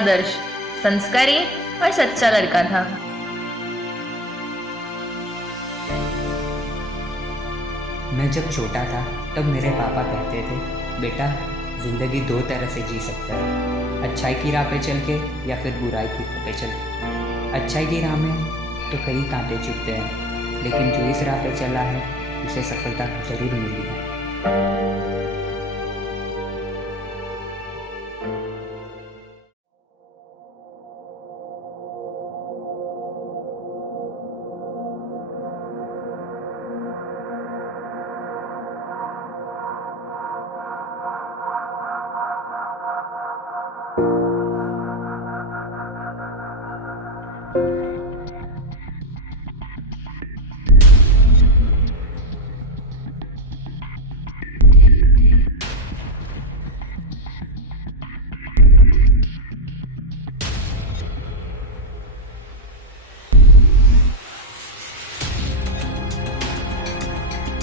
आदर्श संस्कारी और सच्चा लड़का था। मैं जब छोटा था तब मेरे पापा कहते थे, बेटा जिंदगी दो तरह से जी सकता है, अच्छाई की राह पे चल के या फिर बुराई की राह पे चल के। अच्छाई की राह में तो कई कांटे चुभते हैं, लेकिन जो इस राह पे चला है उसे सफलता जरूर मिली है।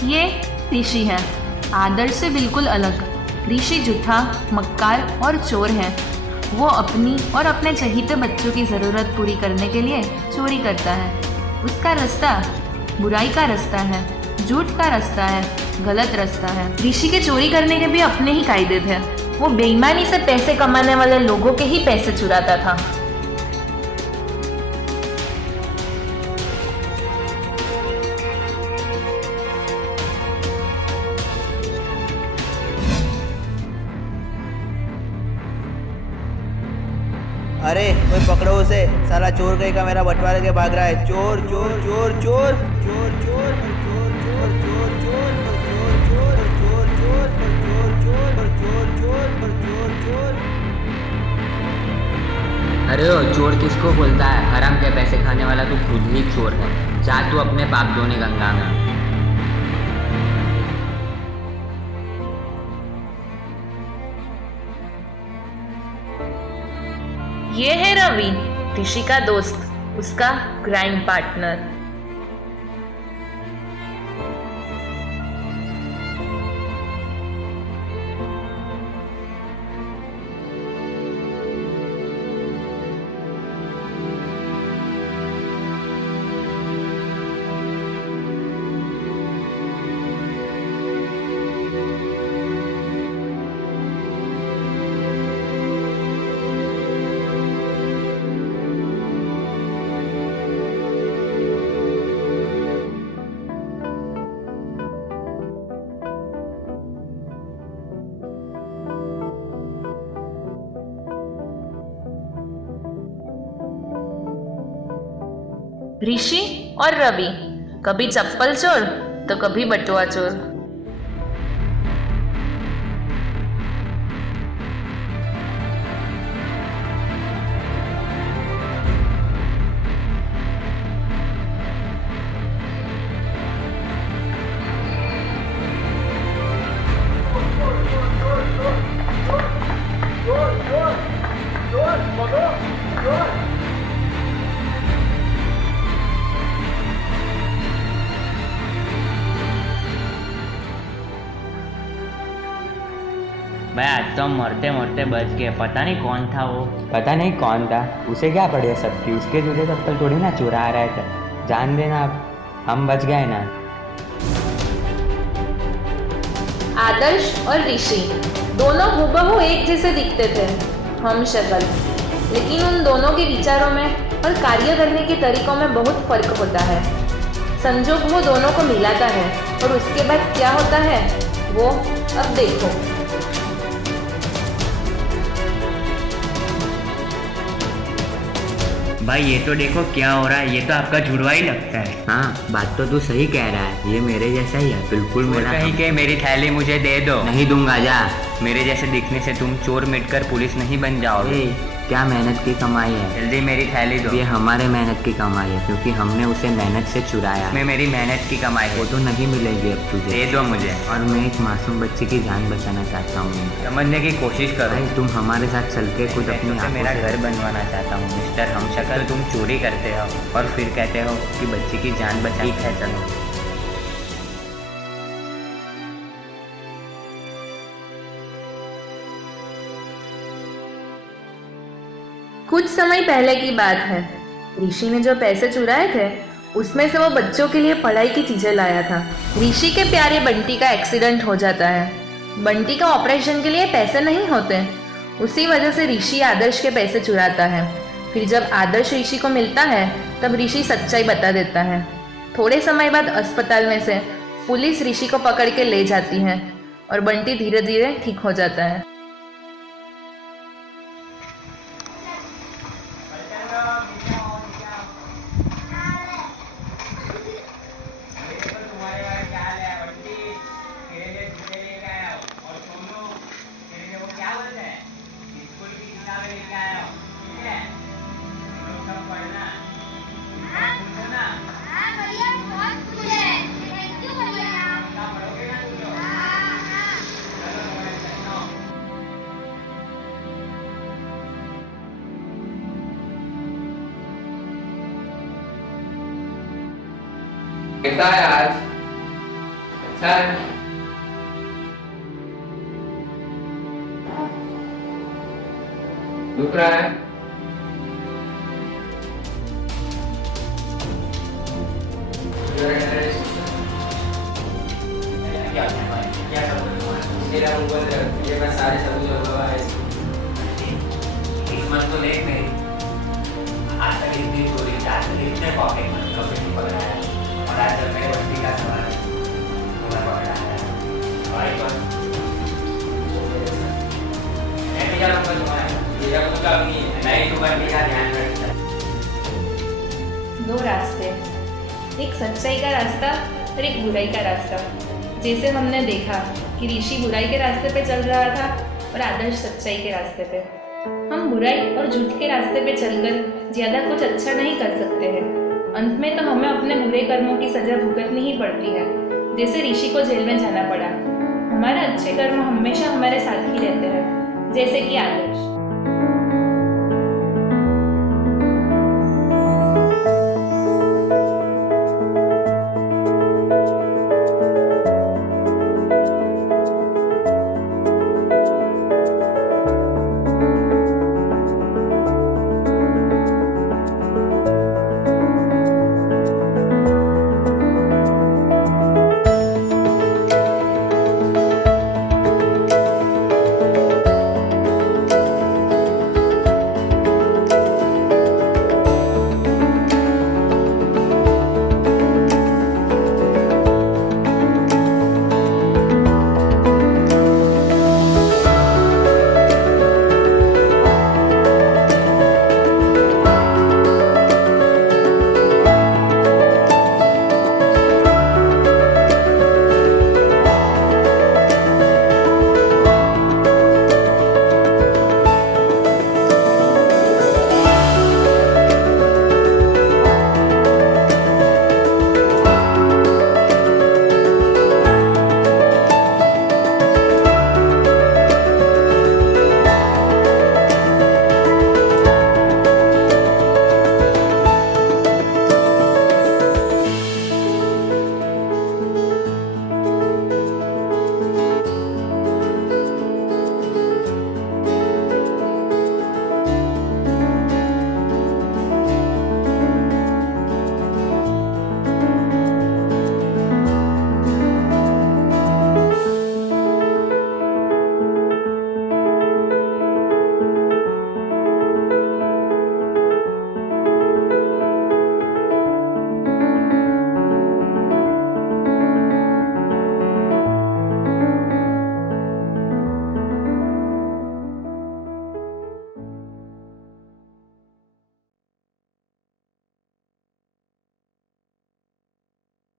ये ऋषि है, आदर्श से बिल्कुल अलग। ऋषि झूठा, मक्कार और चोर है। वो अपनी और अपने चहीते बच्चों की ज़रूरत पूरी करने के लिए चोरी करता है। उसका रास्ता बुराई का रास्ता है, झूठ का रास्ता है, गलत रास्ता है। ऋषि के चोरी करने के भी अपने ही कायदे थे। वो बेईमानी से पैसे कमाने वाले लोगों के ही पैसे चुराता था। अरे कोई पकड़ो उसे, साला चोर कहीं का मेरा बंटवारा लेके भाग रहा है। चोर चोर चोर चोर चोर चोर चोर चोर चोर चोर चोर चोर चोर चोर चोर चोर चोर चोर। अरे ओ चोर किसको बोलता है? हराम के पैसे खाने वाला तू खुद ही चोर है। जा तू अपने पाप धोने गंगा में। ये है रवि, ऋषि का दोस्त, उसका क्राइम पार्टनर। ऋषि और रवि, कभी चप्पल चोर तो कभी बटुआ चोर। भाई आज तो हम मरते मरते बच गए। पता नहीं कौन था वो। पता नहीं कौन था, उसे क्या पड़े सबकी। उसके जूते चप्पल थोड़ी ना चुरा रहे थे। जान देना, अब हम बच गए ना। आदर्श और ऋषि दोनों हूबहू एक जैसे दिखते थे, हम शक्ल। लेकिन उन दोनों के विचारों में और कार्य करने के तरीकों में बहुत फर्क होता है। संजोग वो दोनों को मिलाता है और उसके बाद क्या होता है वो अब देखो। भाई ये तो देखो क्या हो रहा है। ये तो आपका जुड़वा ही लगता है। हाँ बात तो तू सही कह रहा है, ये मेरे जैसा ही है बिल्कुल मेरा। कहीं के मेरी थैली मुझे दे दो। नहीं दूंगा, जा। मेरे जैसे दिखने से तुम चोर मिटकर पुलिस नहीं बन जाओगे। क्या मेहनत की कमाई है। जल्दी मेरी थैली दो। ये हमारे मेहनत की कमाई है, क्योंकि हमने उसे मेहनत से चुराया। मैं मेरी मेहनत की कमाई है। वो तो नहीं मिलेगी अब तुझे। दे दो मुझे। और मैं एक मासूम बच्चे की जान बचाना चाहता हूँ। समझने की कोशिश करो। भाई तुम हमारे साथ चल के कुछ अपनी मैं मेरा घर बनवाना चाहता हूँ। मिस्टर हमशक्ल, तुम चोरी करते हो और फिर कहते हो कि बच्चे की जान बचाई है। चलो कुछ समय पहले की बात है। ऋषि ने जो पैसे चुराए थे उसमें से वो बच्चों के लिए पढ़ाई की चीजें लाया था। ऋषि के प्यारे बंटी का एक्सीडेंट हो जाता है। बंटी का ऑपरेशन के लिए पैसे नहीं होते, उसी वजह से ऋषि आदर्श के पैसे चुराता है। फिर जब आदर्श ऋषि को मिलता है तब ऋषि सच्चाई बता देता है। थोड़े समय बाद अस्पताल में से पुलिस ऋषि को पकड़ के ले जाती है और बंटी धीरे धीरे ठीक हो जाता है। कैसा है आज? अच्छा है। दुख रहा है? ये मैं सारे सब्जी किस्मत तो देख मेरी, आज तक इतनी चोरी आज तक इतने पॉकेट मनी कभी नहीं पकड़ा है, और आज जब मेरे बच्ची का सवाल है तो मैं पकड़ा है भाई। पर मैं भी जाऊंगा तुम्हारे ये जब तो नहीं है, मैं तो बंटी का ध्यान रखता। दो रास्ते, एक सच्चाई का रास्ता और एक बुराई का रास्ता। जैसे हमने देखा कि ऋषि बुराई के रास्ते पे चल रहा था और आदर्श सच्चाई के रास्ते पे। हम बुराई और झूठ के रास्ते पे चलकर ज़्यादा कुछ अच्छा नहीं कर सकते हैं। अंत में तो हमें अपने बुरे कर्मों की सजा भुगतनी ही पड़ती है। जैसे ऋषि को जेल में जाना पड़ा। हमारे अच्छे कर्म हमेशा हमारे साथ ही रहते हैं, जैसे कि आदर्श।